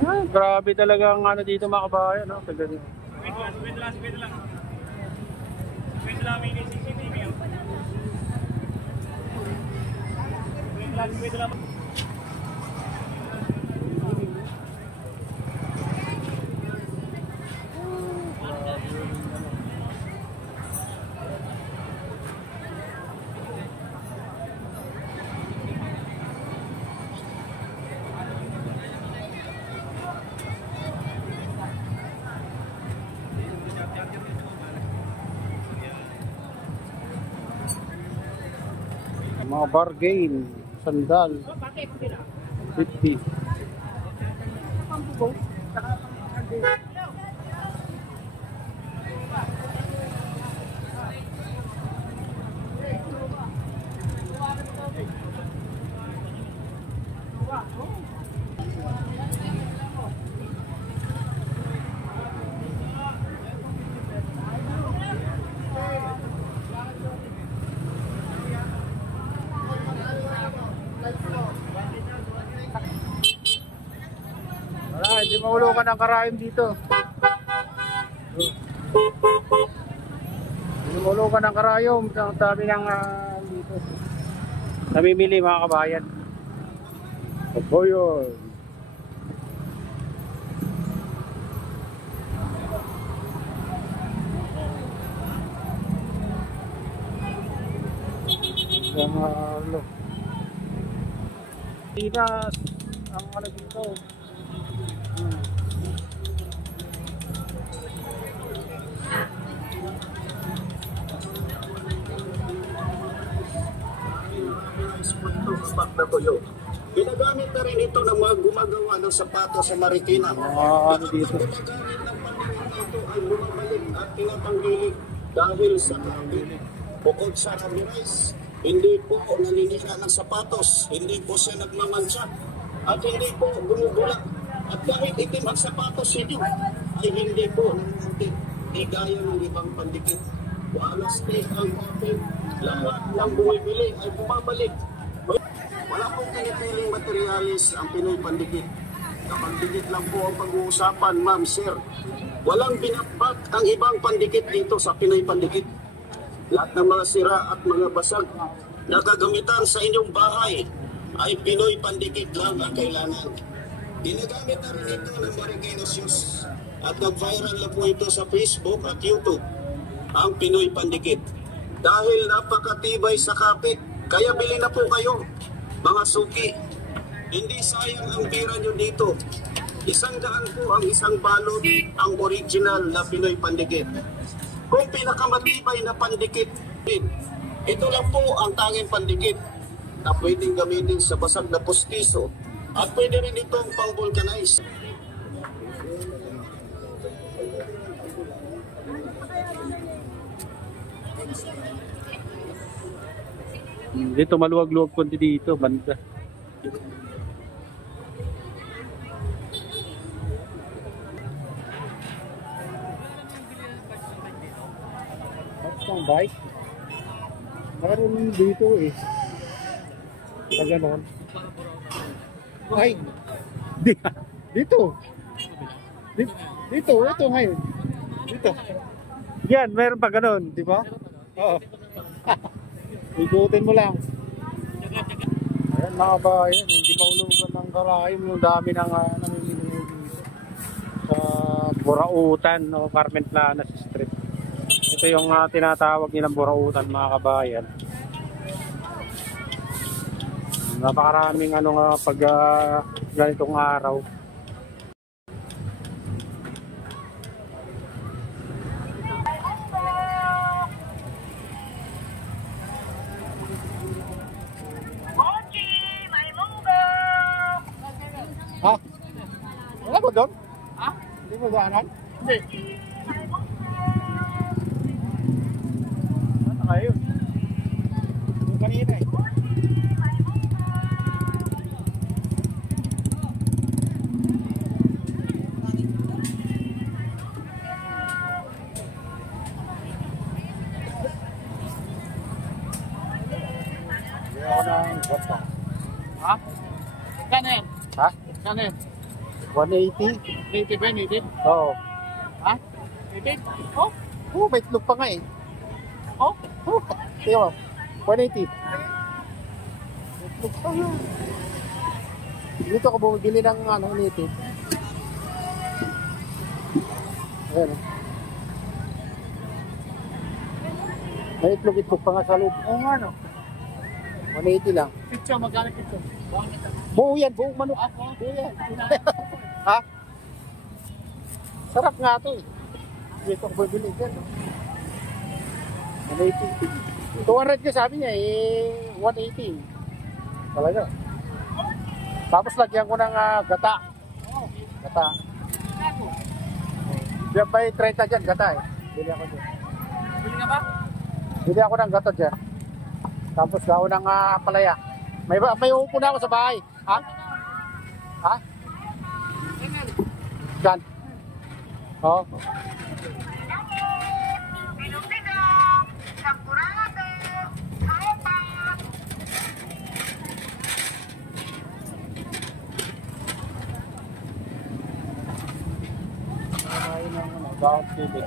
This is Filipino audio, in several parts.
Ah, grabe talaga ang ano dito mga kabayan, no? Wait lang. Wait lang, may CCTV yun. Wait lang. Mga bargain, sandal, 50. Wala, hindi mahulukan ang karayom dito. Hindi mahulukan ang karayom. Ang dami ng dito. Namimili mga kabayan. Opo yun. Tinas ang ano dito. Ginagamit na rin ito ng mga gumagawa ng sapatos sa Marikina. Ano dito? Ginagamit ng panahon na ito ay bumabalik at tinatanggilik dahil sa pagbilik. Bukod sa rubberized, hindi po naninira ng sapatos, hindi po siya nagmamansya, at hindi po gumugulak. At kahit itim ang sapatos ninyo, ay hindi po nanununtik. Di gaya ng ibang pandikit. Walas take ang kapit, lahat ng bumibili ay bumabalik. Wala pong pinipiling materialis ang Pinoy Pandikit. Kapag dikit lang po ang pag-uusapan, ma'am, sir. Walang binakbat ang ibang pandikit dito sa Pinoy Pandikit. Lahat ng mga sira at mga basag na gagamitan sa inyong bahay ay Pinoy Pandikit lang ang kailangan. Ginagamit na rin ito ng Marikina Shoes at nag-viral na po ito sa Facebook at YouTube, ang Pinoy Pandikit. Dahil napakatibay sa kapit, kaya bili na po kayo. Mga suki, hindi sayang ang pera nyo dito. 100 po ang isang balot, ang original na Pinoy Pandikit. Kung pinakamatibay na pandikit, ito lang po ang tanging pandikit na pwedeng gamitin sa basag na postiso at pwede rin itong pang-vulcanize. Dito maluwag-luwag konti dito, banda. Ang bike. Meron dito eh. Sa ganon. Ay! Dito! Dito, ito ngayon. Dito. Yan, meron pa ganon, di ba? Oo. Ikutin mo lang. Ayan mga bayan, hindi maulugan ng karayom. Yung dami ng namimili dito sa Burautan o Carmen Planas Street. Ito yung tinatawag nilang Burautan mga kabayan. Napakaraming pag ganitong araw. Ha? Wala ba doon? Ha? Hindi mo daanan? Hindi. Ano kayo? Yung kanina eh. Hindi ako ng WhatsApp. Ha? Kanin? Ha? Kanin? 180. Native ba? Native? Oo. Ha? Native? Oh? Oh, may itlog pa nga eh. Oh? Oh, tingnan mo. 180. May itlog pa nga. Dito ako bumibili ng native. Ayan. May itlog pa nga sa loob. Oo nga, no? 180 lang. Pizza, magkano pizza? Buo yan, buong manok. Ako? Buo yan. Ha? Sarap nga ito eh. Dito ako bibili dyan. 180. 200 ka sabi niya eh, 180. Talaga. Tapos lagyan ko ng gata. Gata. Diyan ba yung 30 dyan, gata eh. Bili ako dyan. Bili ka ba? Bili ako ng gata dyan. Tapos gawin ng palaya. May upo na ako sa bahay. Ha? Ha? Dyan. Oo. Ayun ang bawang tubig.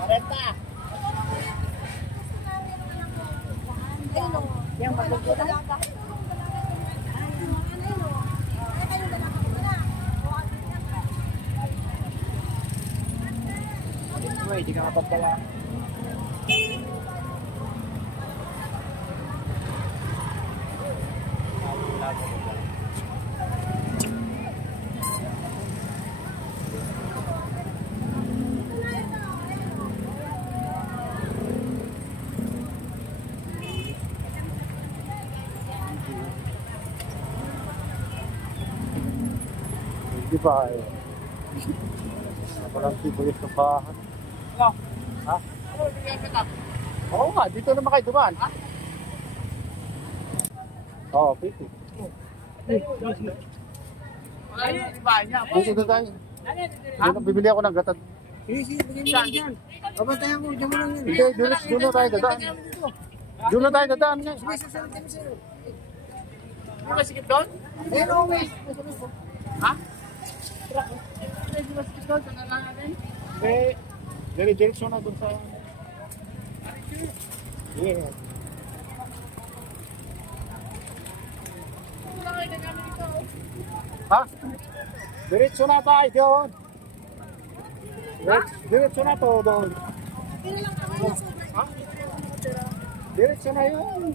Marenta! Yan, maganda na. Hindi ka mapagkala. Di ba eh? Walang tibulis ng bahan. Ano? Ha? Ano, bigyan kita? Oo nga, dito naman kayo dumaan. Ha? Oo, piti. Ayun, iba niya. Dito na tayo. Dito, bibili ako ng gatad. Sige, bigyan mo dyan. Pabantayan ko, dyan mo lang yan. Hindi, doon na tayo dadaan. Doon na tayo dadaan nga. Hindi ba sikip doon? Ayun, okay. Ha? Hindi ba sikip doon? Saan na natin? Eh, diretso na doon sa... Yeah. Ha? Diretso na tayo doon. Diretso na to doon. Ha? Diretso na yun.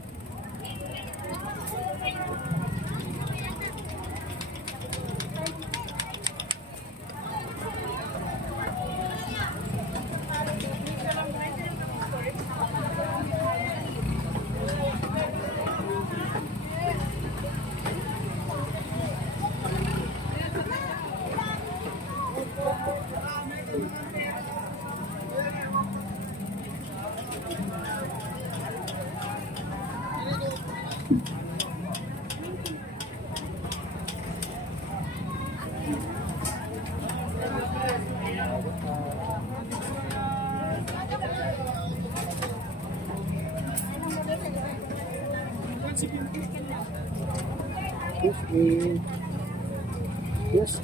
Yes,